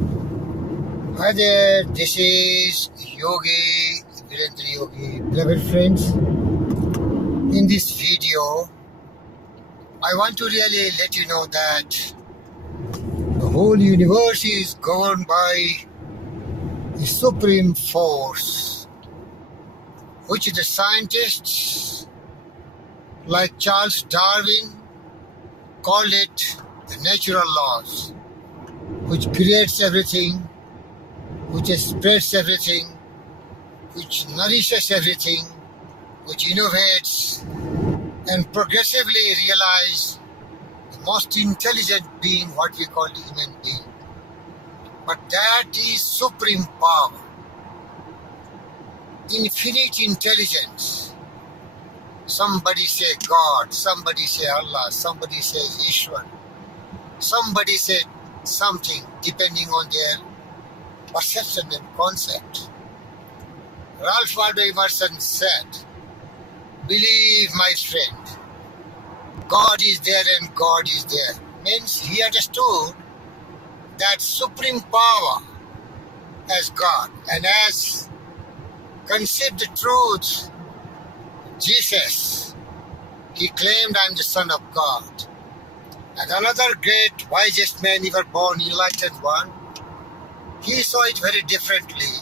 Hi there, this is Yogi, Virendra Yogi. Beloved friends, in this video, I want to really let you know that the whole universe is governed by the supreme force, which the scientists like Charles Darwin called it the natural laws, which creates everything, which spreads everything, which nourishes everything, which innovates and progressively realize the most intelligent being, what we call the human being. But that is supreme power, infinite intelligence. Somebody say God, somebody say Allah, somebody say Ishwar, somebody say something depending on their perception and concept. Ralph Waldo Emerson said, "Believe, my friend, God is there and God is there." Means he understood that supreme power as God, and as conceived the truth, Jesus, he claimed, "I'm the Son of God." And another great, wisest man ever born, Enlightened one, he saw it very differently.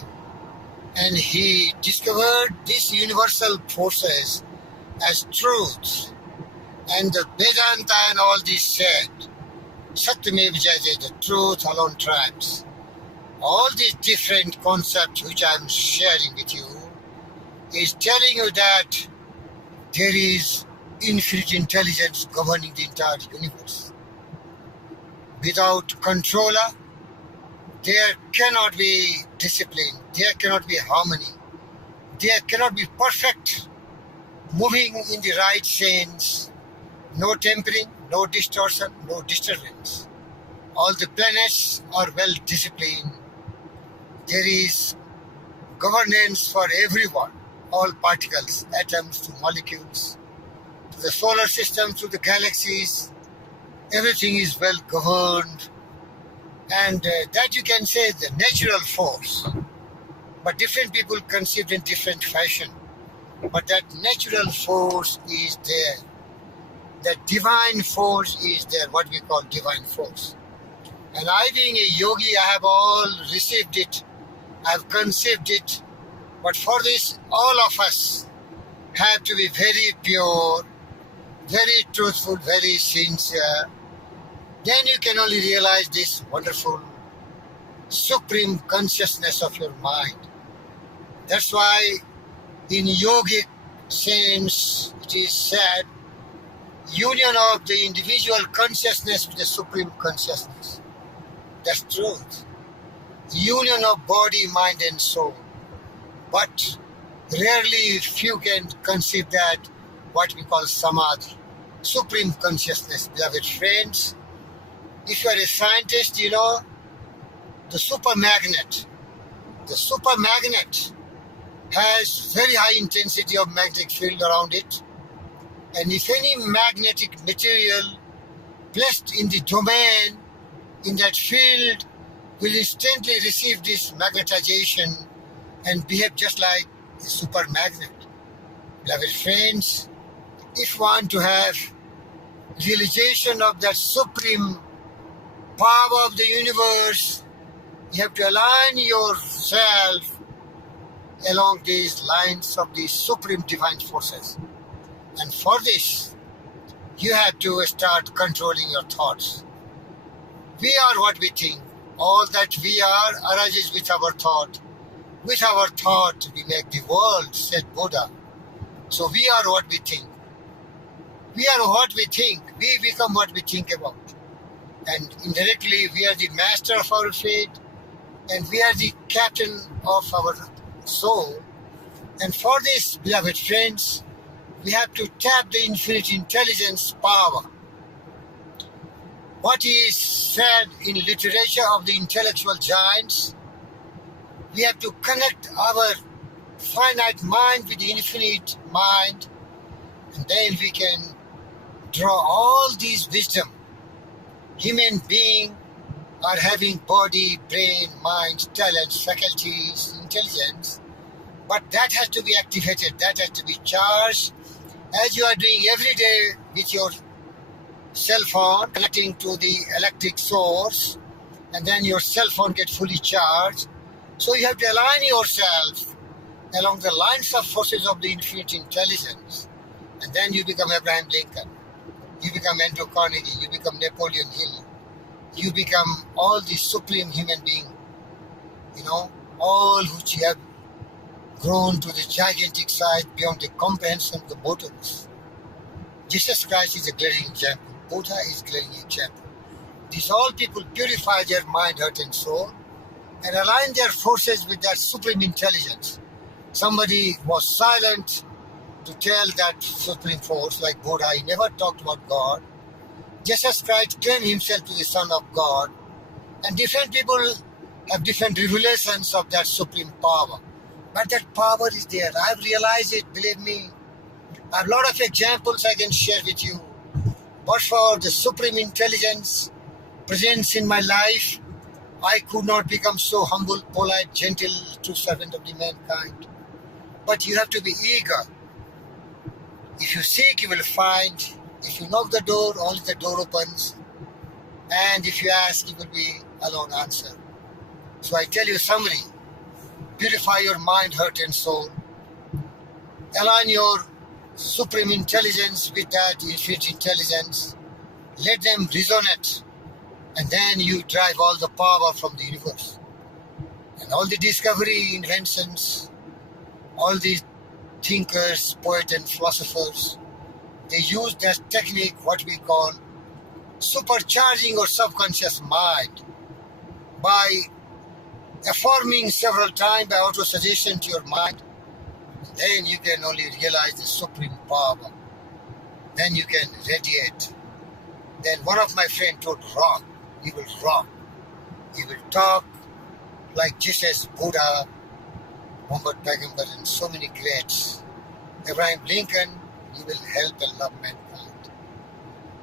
And he discovered these universal forces as truth. And the Vedanta and all this said, Satyamev Jayate, the truth alone triumphs. All these different concepts which I'm sharing with you is telling you that there is infinite intelligence governing the entire universe. Without controller, there cannot be discipline, there cannot be harmony, there cannot be perfect moving in the right sense, no tempering, no distortion, no disturbance. All the planets are well disciplined. There is governance for everyone, all particles, atoms to molecules, to the solar system, to the galaxies. Everything is well governed. And that you can say the natural force. But different people conceive in different fashion. But that natural force is there. That divine force is there, what we call divine force. And I, being a yogi, I have all received it. I have conceived it. But for this, all of us have to be very pure, very truthful, very sincere. Then you can only realize this wonderful supreme consciousness of your mind. That's why in yogic sense it is said, union of the individual consciousness with the supreme consciousness. That's truth. Union of body, mind and soul. But rarely few can conceive that, what we call samadhi, supreme consciousness. Beloved friends, if you are a scientist, you know, the super magnet has very high intensity of magnetic field around it. And if any magnetic material placed in the domain, in that field, will instantly receive this magnetization and behave just like a super magnet. Beloved friends, if you want to have realization of that supreme power of the universe, you have to align yourself along these lines of these supreme divine forces. And for this, you have to start controlling your thoughts. We are what we think. All that we are arises with our thought. With our thought, we make the world, said Buddha. So we are what we think. We are what we think. We become what we think about. And indirectly, we are the master of our fate, and we are the captain of our soul. And for this, beloved friends, we have to tap the infinite intelligence power. What is said in literature of the intellectual giants, we have to connect our finite mind with the infinite mind, and then we can draw all these wisdom. Human being are having body, brain, mind, talents, faculties, intelligence, but that has to be activated, that has to be charged as you are doing every day with your cell phone, connecting to the electric source, and then your cell phone gets fully charged. So you have to align yourself along the lines of forces of the infinite intelligence, and then you become Abraham Lincoln, you become Andrew Carnegie, you become Napoleon Hill, you become all the supreme human being, all which have grown to the gigantic size beyond the comprehension of the mortals. Jesus Christ is a glaring example. Buddha is a glaring example. These all people purify their mind, heart, and soul and align their forces with that supreme intelligence. Somebody was silent to tell that supreme force, like Buddha. He never talked about God. Jesus Christ claimed himself to the Son of God, and different people have different revelations of that supreme power. But that power is there. I've realized it, believe me. I have a lot of examples I can share with you. But for the supreme intelligence presence in my life, I could not become so humble, polite, gentle, true servant of the mankind. But you have to be eager. If you seek, you will find. If you knock the door, only the door opens. And if you ask, it will be alone answer. So I tell you summary. Purify your mind, heart, and soul. Align your supreme intelligence with that infinite intelligence. Let them resonate. And then you drive all the power from the universe. And all the discovery, inventions, all these thinkers, poets, and philosophers, they use that technique, what we call supercharging your subconscious mind by affirming several times by auto-suggestion to your mind. Then you can only realize the supreme power. Then you can radiate. Then one of my friends told rock. You will rock. You will talk like Jesus, Buddha, Muhammad Pagambar, and so many greats. Abraham Lincoln, you will help and love mankind.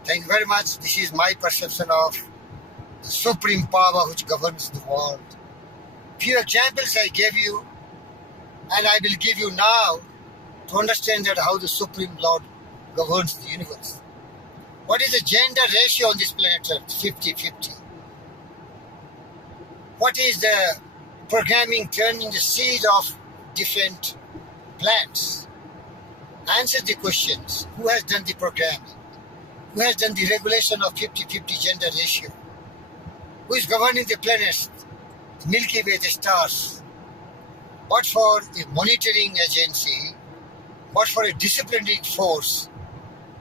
Thank you very much. This is my perception of the supreme power which governs the world. Few examples I gave you, and I will give you now to understand that how the Supreme Lord governs the universe. What is the gender ratio on this planet Earth? 50-50. What is the programming turning the seed of different plants? Answer the questions. Who has done the programming? Who has done the regulation of 50-50 gender ratio? Who is governing the planets, the Milky Way, the stars? What for a monitoring agency, what for a disciplining force,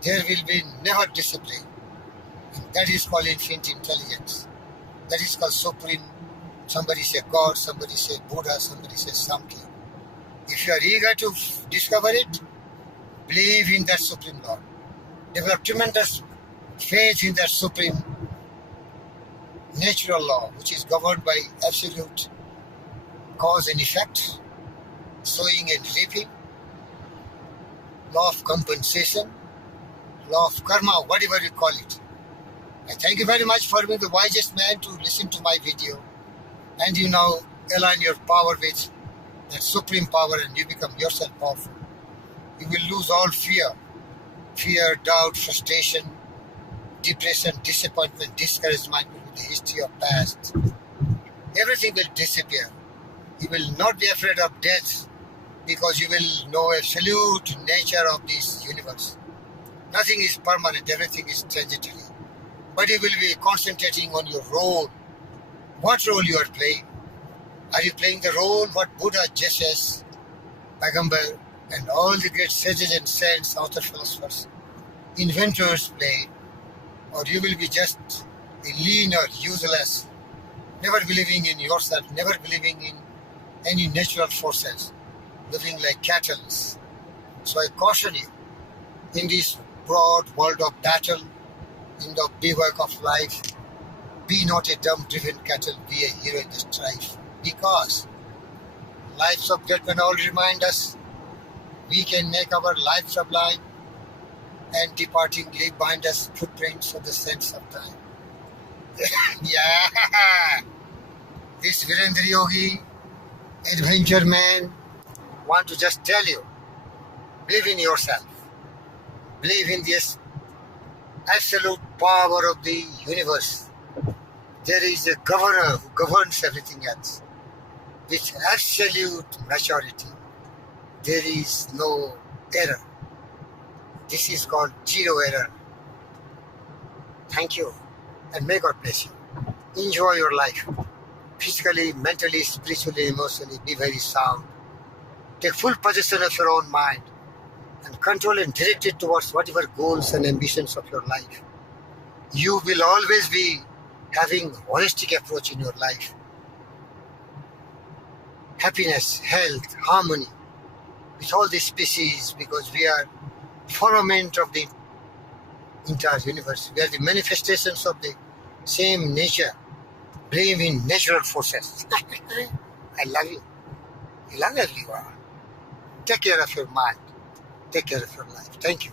there will be never discipline. And that is called infinite intelligence. That is called supreme. Somebody say God, somebody say Buddha, somebody say something. If you are eager to discover it, believe in that supreme Lord. Develop tremendous faith in that supreme natural law, which is governed by absolute cause and effect, sowing and reaping, law of compensation, law of karma, whatever you call it. I thank you very much for being the wisest man to listen to my video. And you now align your power with that supreme power and you become yourself powerful. You will lose all fear, doubt, frustration, depression, disappointment, discouragement with the history of past. Everything will disappear. You will not be afraid of death because you will know absolute nature of this universe. Nothing is permanent, everything is transitory. But you will be concentrating on your role. What role you are playing? Are you playing the role what Buddha, Jesus, Pagambar, and all the great sages and saints, author philosophers, inventors play? Or you will be just a leaner, useless, never believing in yourself, never believing in any natural forces, living like cattle. So I caution you, in this broad world of battle, in the bivouac of life, be not a dumb-driven cattle, be a hero in the strife. Because lives of judgment all remind us we can make our life sublime and departing leave behind us footprints of the sands of time. Yeah, this Virendra Yogi, adventure man, want to just tell you, believe in yourself. Believe in this absolute power of the universe. There is a governor who governs everything else with absolute maturity. There is no error. This is called zero error. Thank you, and may God bless you. Enjoy your life. Physically, mentally, spiritually, emotionally, be very sound. Take full possession of your own mind and control and direct it towards whatever goals and ambitions of your life. You will always be having holistic approach in your life. Happiness, health, harmony with all these species, because we are firmament of the entire universe. We are the manifestations of the same nature. Believe in natural forces. I love you. I love everyone. Take care of your mind. Take care of your life. Thank you.